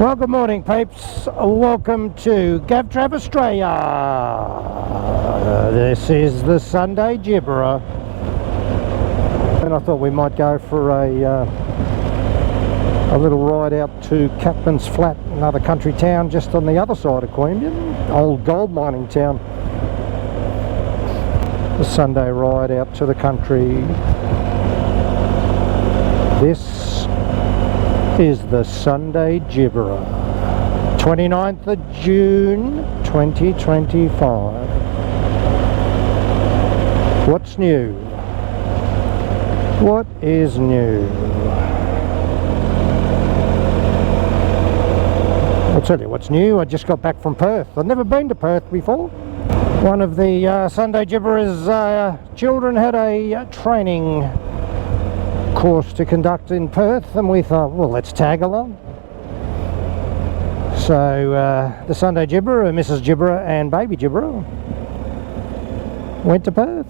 Well, good morning, peeps. Welcome to Gav Trav Ostraya. This is the Sunday Gibberer, and I thought we might go for a little ride out to Captain's Flat, another country town just on the other side of Queanbeyan, old gold mining town. A Sunday ride out to the country. This is the Sunday Gibberer, 29th of June 2025. What's new? What is new? I'll tell you what's new. I just got back from Perth. I've never been to Perth before. One of the Sunday Gibberer's children had a training course to conduct in Perth, and we thought, well, let's tag along. So the Sunday Gibberer, Mrs. Gibberer and baby Gibberer went to Perth.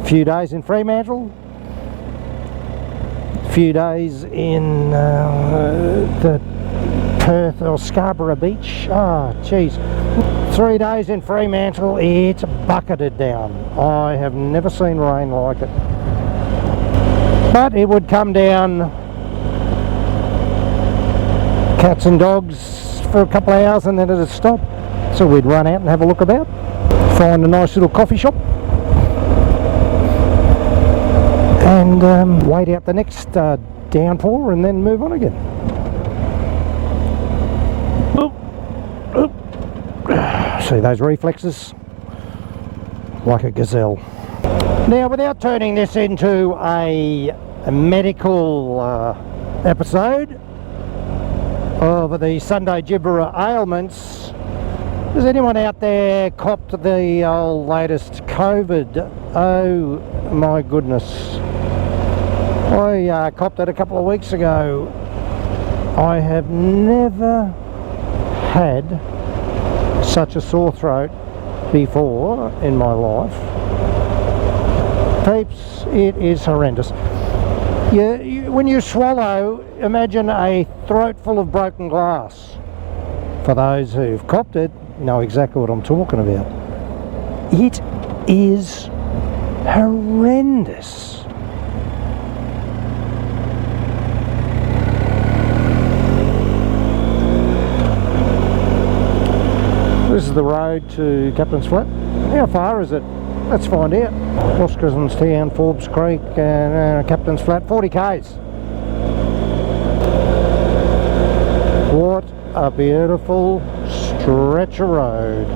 A few days in Fremantle, a few days in the Perth or Scarborough Beach. Oh geez, 3 days in Fremantle. It bucketed down. I have never seen rain like it. But it would come down, cats and dogs, for a couple of hours, and then it'd stop. So we'd run out and have a look about, find a nice little coffee shop, and wait out the next downpour and then move on again. See those reflexes? Like a gazelle. Now, without turning this into a medical episode of the Sunday Gibberer ailments, has anyone out there copped the latest COVID? Oh my goodness. I copped it a couple of weeks ago. I have never had such a sore throat before in my life. Peeps, it is horrendous. When you swallow, imagine a throat full of broken glass. For those who've copped it, know exactly what I'm talking about. It is horrendous. This is the road to Captain's Flat. How far is it? Let's find out. Oscarson's Town, Forbes Creek, and Captain's Flat, 40 k's. What a beautiful stretch of road.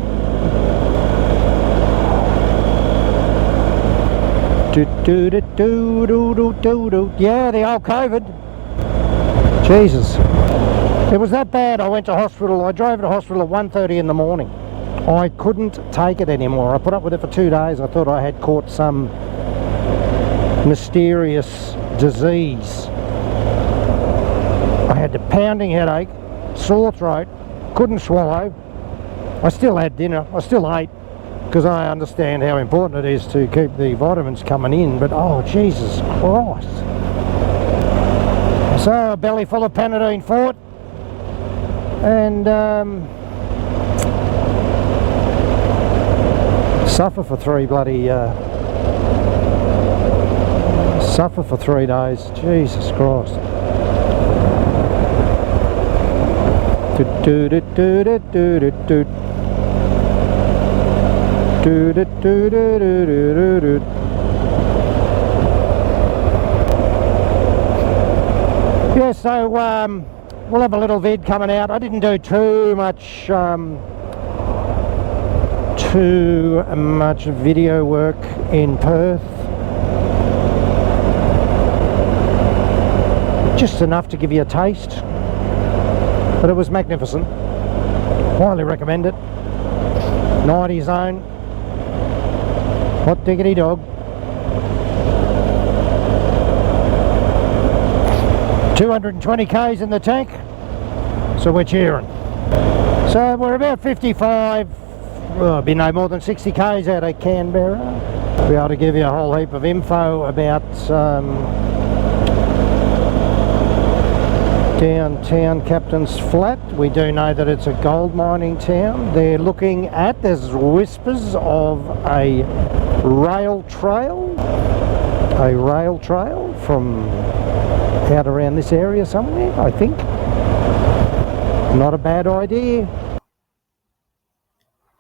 Yeah, the old COVID. Jesus. It was that bad. I went to hospital. I drove to hospital at 1:30 in the morning. I couldn't take it anymore. I put up with it for 2 days. I thought I had caught some mysterious disease. I had a pounding headache, sore throat, couldn't swallow. I still had dinner. I still ate, because I understand how important it is to keep the vitamins coming in, but oh Jesus Christ. So a belly full of Panadine Fort, and suffer for 3 days. Jesus Christ. Yeah, so we'll have a little vid coming out. I didn't do too much video work in Perth. Just enough to give you a taste, but it was magnificent. Highly recommend it. 90 zone, hot diggity dog. 220 k's in the tank, so we're cheering. So we're about 55, well, be no more than 60 k's out of Canberra. Be able to give you a whole heap of info about Downtown Captain's Flat. We do know that it's a gold mining town. They're looking at, there's whispers of a rail trail from out around this area somewhere, I think. Not a bad idea.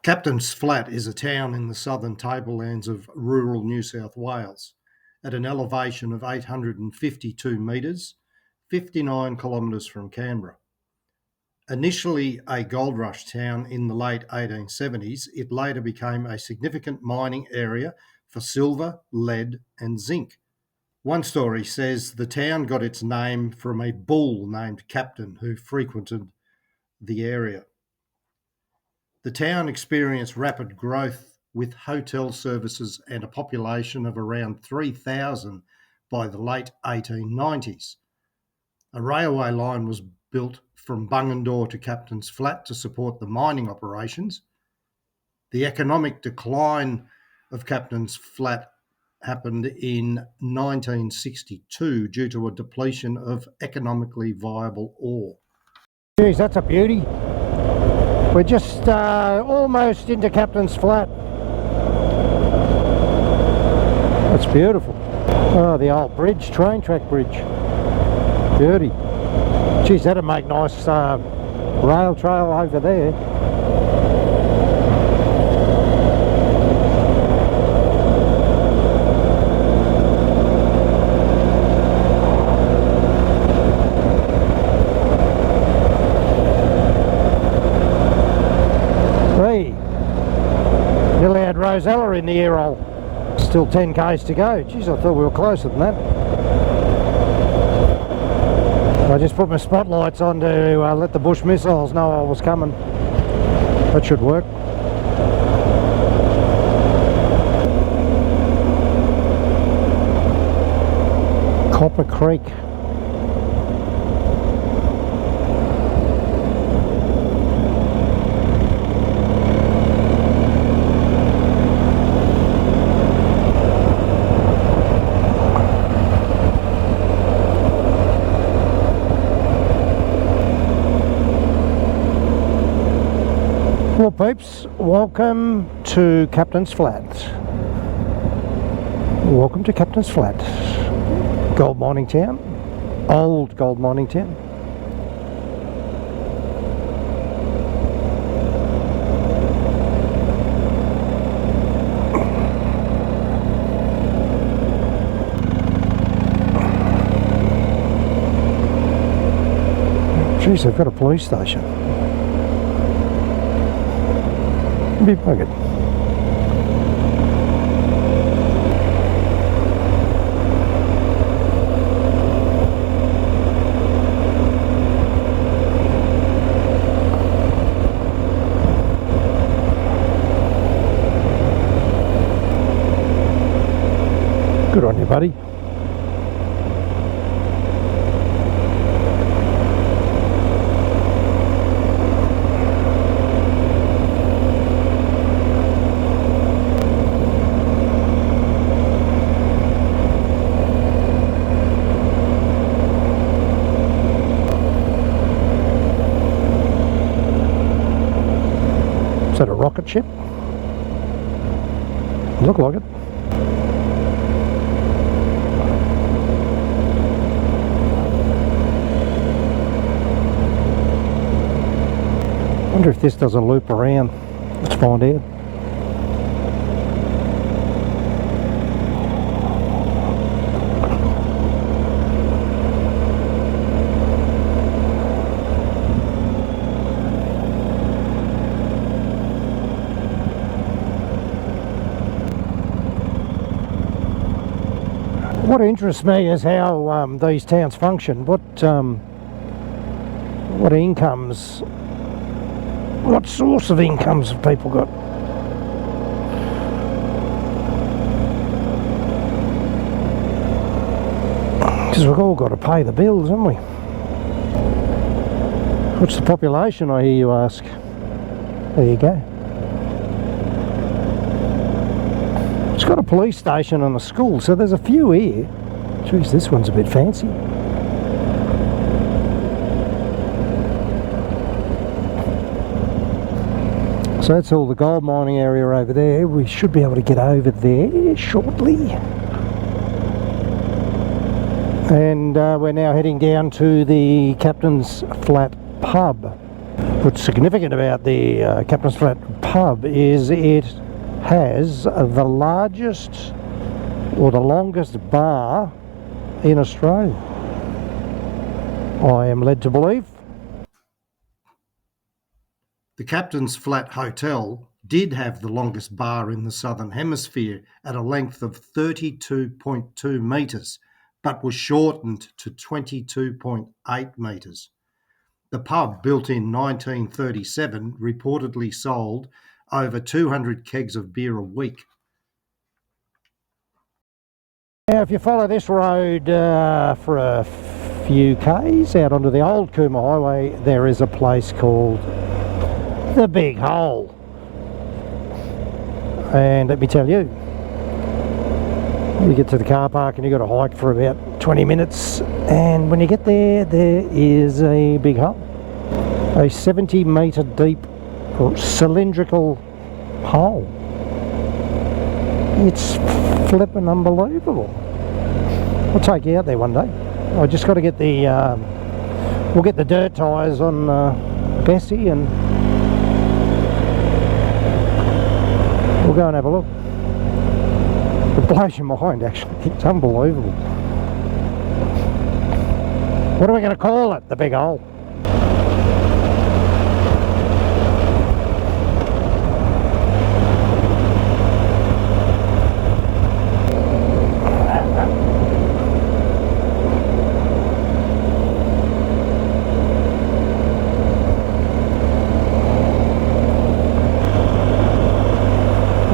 Captain's Flat is a town in the southern tablelands of rural New South Wales at an elevation of 852 metres, 59 kilometres from Canberra. Initially a gold rush town in the late 1870s, it later became a significant mining area for silver, lead and zinc. One story says the town got its name from a bull named Captain who frequented the area. The town experienced rapid growth with hotel services and a population of around 3,000 by the late 1890s. A railway line was built from Bungendore to Captain's Flat to support the mining operations. The economic decline of Captain's Flat happened in 1962 due to a depletion of economically viable ore. Geez, that's a beauty. We're just almost into Captain's Flat. That's beautiful. Oh, the old bridge, train track bridge. Beauty. Geez, that'd make nice rail trail over there. Hey, nearly had Rosella in the ear hole. Still 10 k's to go. Geez, I thought we were closer than that. I just put my spotlights on to let the bush missiles know I was coming. That should work. Copper Creek. Well, peeps, welcome to Captain's Flat. Welcome to Captain's Flat. Gold mining town. Old gold mining town. Geez, they've got a police station. Be buggered. Good on you, buddy. Is that a rocket ship? Look like it. Wonder if this does a loop around. Let's find out. What interests me is how these towns function. What incomes, what source of incomes have people got? Because we've all got to pay the bills, haven't we? What's the population, I hear you ask? There you go. It's got a police station and a school, so there's a few here. Geez, this one's a bit fancy. So that's all the gold mining area over there. We should be able to get over there shortly. And we're now heading down to the Captain's Flat pub. What's significant about the Captain's Flat pub is it has the largest or the longest bar in Australia, I am led to believe. The Captain's Flat Hotel did have the longest bar in the Southern Hemisphere at a length of 32.2 metres, but was shortened to 22.8 metres. The pub, built in 1937, reportedly sold over 200 kegs of beer a week. Now, if you follow this road for a few k's out onto the old Cooma Highway, there is a place called the Big Hole. And let me tell you, you get to the car park and you've got to hike for about 20 minutes, and when you get there, there is a big hole. A 70 metre deep cylindrical hole. It's flipping unbelievable. I'll take you out there one day. I just got to get the we'll get the dirt tyres on Bessie, and we'll go and have a look. It blows your mind, actually. It's unbelievable. What are we going to call it? The Big Hole.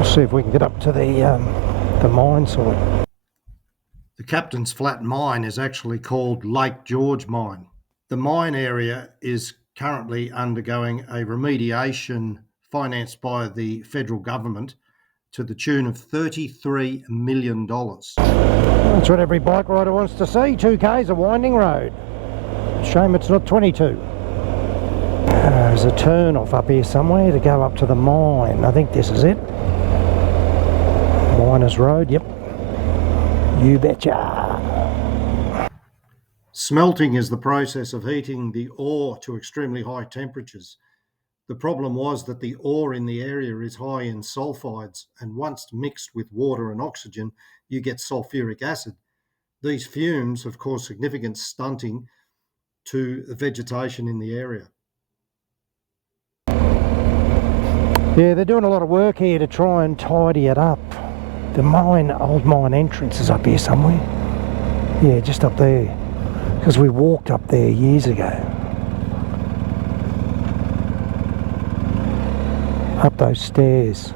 See if we can get up to the mine site. The Captain's Flat mine is actually called Lake George Mine. The mine area is currently undergoing a remediation financed by the federal government to the tune of $33 million. That's what every bike rider wants to see. 2K's a winding road. Shame it's not 22. There's a turn off up here somewhere to go up to the mine. I think this is it. Miners Road, yep. You betcha. Smelting is the process of heating the ore to extremely high temperatures. The problem was that the ore in the area is high in sulfides, and once mixed with water and oxygen, you get sulfuric acid. These fumes have caused significant stunting to the vegetation in the area. Yeah, they're doing a lot of work here to try and tidy it up. The old mine entrance is up here somewhere. Yeah, just up there. Because we walked up there years ago. Up those stairs.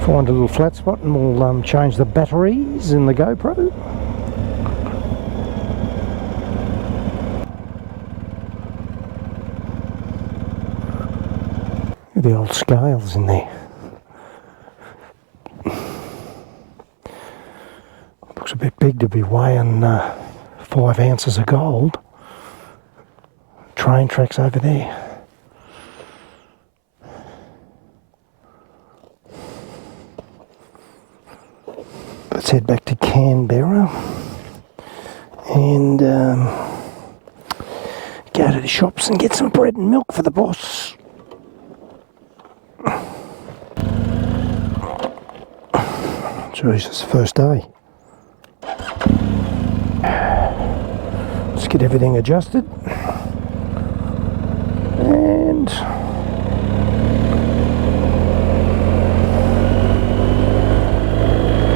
Find a little flat spot and we'll change the batteries in the GoPro. The old scales in there. Looks a bit big to be weighing 5 ounces of gold. Train tracks over there. Let's head back to Canberra and go to the shops and get some bread and milk for the boss. Jesus, first day. Let's get everything adjusted and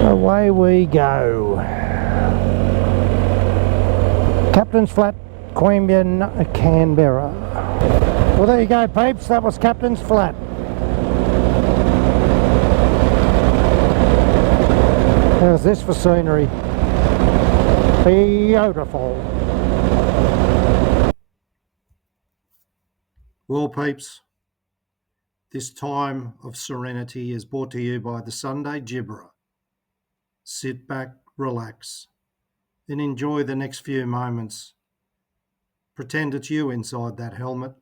away we go. Captain's Flat, Queanbeyan, Canberra. Well, there you go, peeps. That was Captain's Flat. How's this for scenery? Beautiful. Well, peeps, this time of serenity is brought to you by the Sunday Gibberer. Sit back, relax, and enjoy the next few moments. Pretend it's you inside that helmet.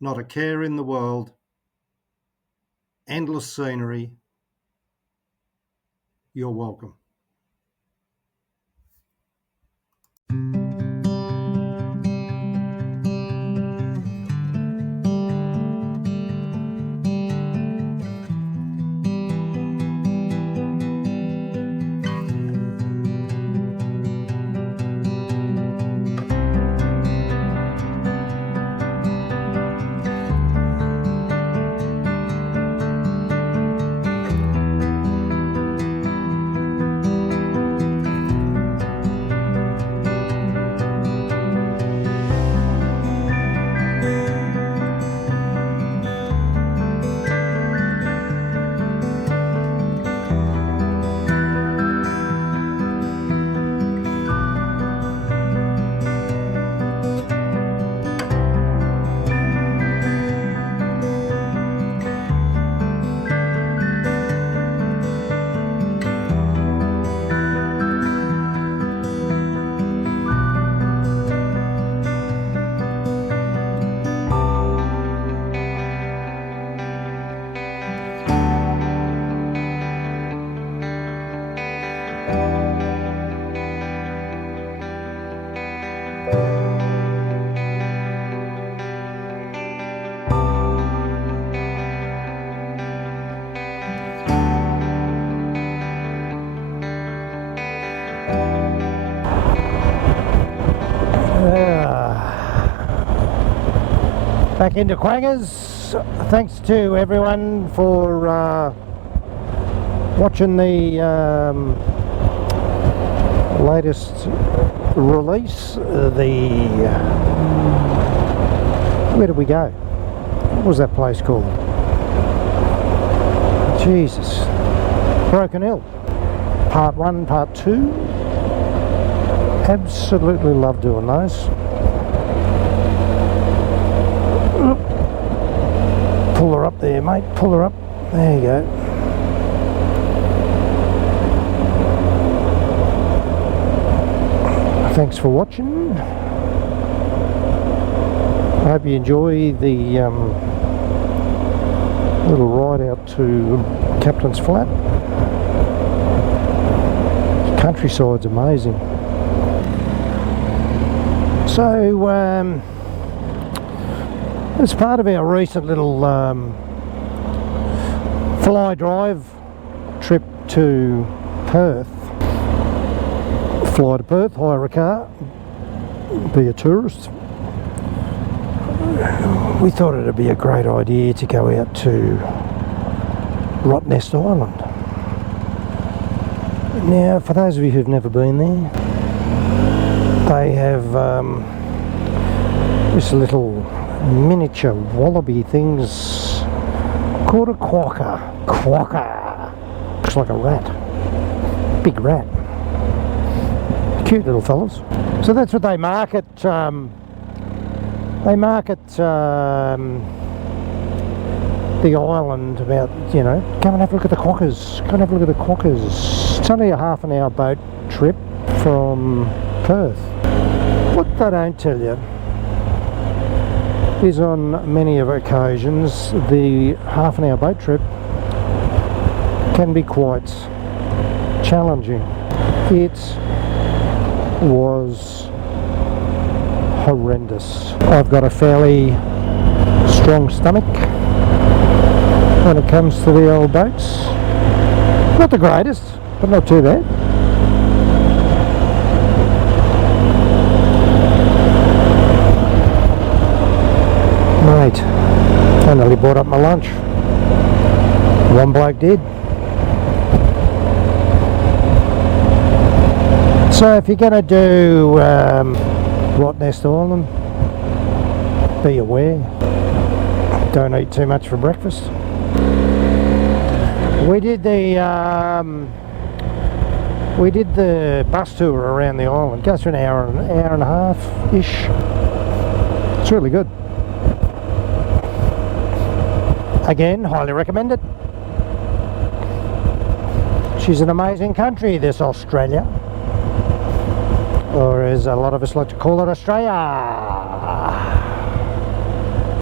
Not a care in the world. Endless scenery. You're welcome. Back into Quaggers. Thanks to everyone for watching the latest release. Where did we go? What was that place called? Jesus. Broken Hill. Part 1, Part 2. Absolutely love doing those. Pull her up there, mate. Pull her up. There you go. Thanks for watching. I hope you enjoy the little ride out to Captain's Flat. The countryside's amazing. So, as part of our recent little fly drive trip to Perth, fly to Perth, hire a car, be a tourist, we thought it'd be a great idea to go out to Rottnest Island. Now, for those of you who've never been there, they have this little miniature wallaby things called a quokka. Quokka. Looks like a rat. Big rat. Cute little fellas. So that's what they market. They market the island about, you know, come and have a look at the quokkas. Come and have a look at the quokkas. It's only a half an hour boat trip from Perth. What they don't tell you is on many of occasions the half an hour boat trip can be quite challenging. It was horrendous. I've got a fairly strong stomach when it comes to the old boats. Not the greatest, but not too bad. Mate, I nearly bought up my lunch. One bloke did. So if you're going to do Rottnest Island, be aware, don't eat too much for breakfast. We did the bus tour around the island. It goes for an hour and a half ish. It's really good. Again, highly recommend it. She's an amazing country, this Australia. Or as a lot of us like to call it, Australia.